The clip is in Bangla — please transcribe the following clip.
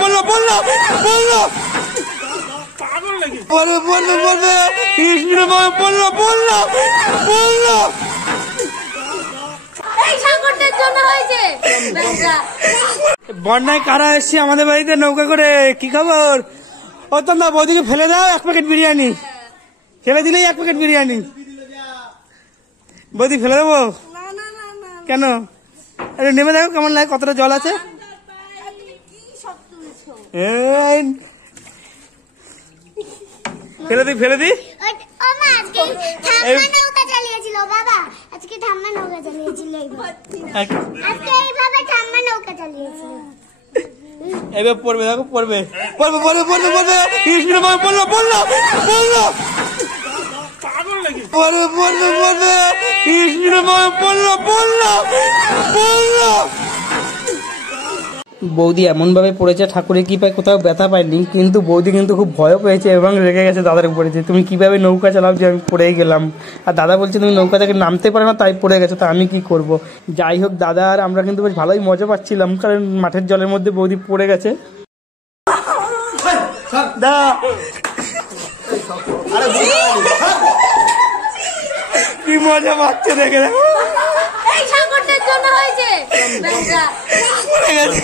বললো বললো বললো বলবে বলবে বলবে কৃষ্ণের মামা বললো বললো বললো বন্যায় কারা এসছে আমাদের বাড়িতে নৌকা করে। কি খবর? ও তোমরা বৌদিকে ফেলে দাও 1 প্যাকেট বিরিয়ানি, ফেলে দিলেই 1 প্যাকেট বিরিয়ানি। বৌদি ফেলে দেবো? কেন? আরে নেমে দেখো কেমন লাগে, কতটা জল আছে। ফেলে দি ফেলে দি। এবার পড়বে, দেখো পড়বে পড়বে পড়বে পড়বে পড়বে কৃষ্ণের মামা বললো বললো বললো পড়বে পড়বে পড়বে কৃষ্ণের মামা বললো বললো বললো। বৌদি এমন ভাবে পড়েছে ঠাকুরের কি পায়, কোথাও ব্যথা পায়নি, কিন্তু বৌদি কিন্তু খুব ভয় পেয়েছে এবং রেগে গেছে দাদার উপরে যে তুমি কিভাবে নৌকা চালাও যে আমি পড়েই গেলাম। আর দাদা বলছে তুমি নৌকা থেকে নামতে পারো না তাই পড়ে গেছো, তা আমি কি করব। যাই হোক দাদা আর আমরা কিন্তু বেশ ভালোই মজা পাচ্ছিলাম, কারণ মাঠের জলের মধ্যে বৌদি পড়ে গেছে। কি মজা পাচ্ছে দেখে, পড়ে গেছে।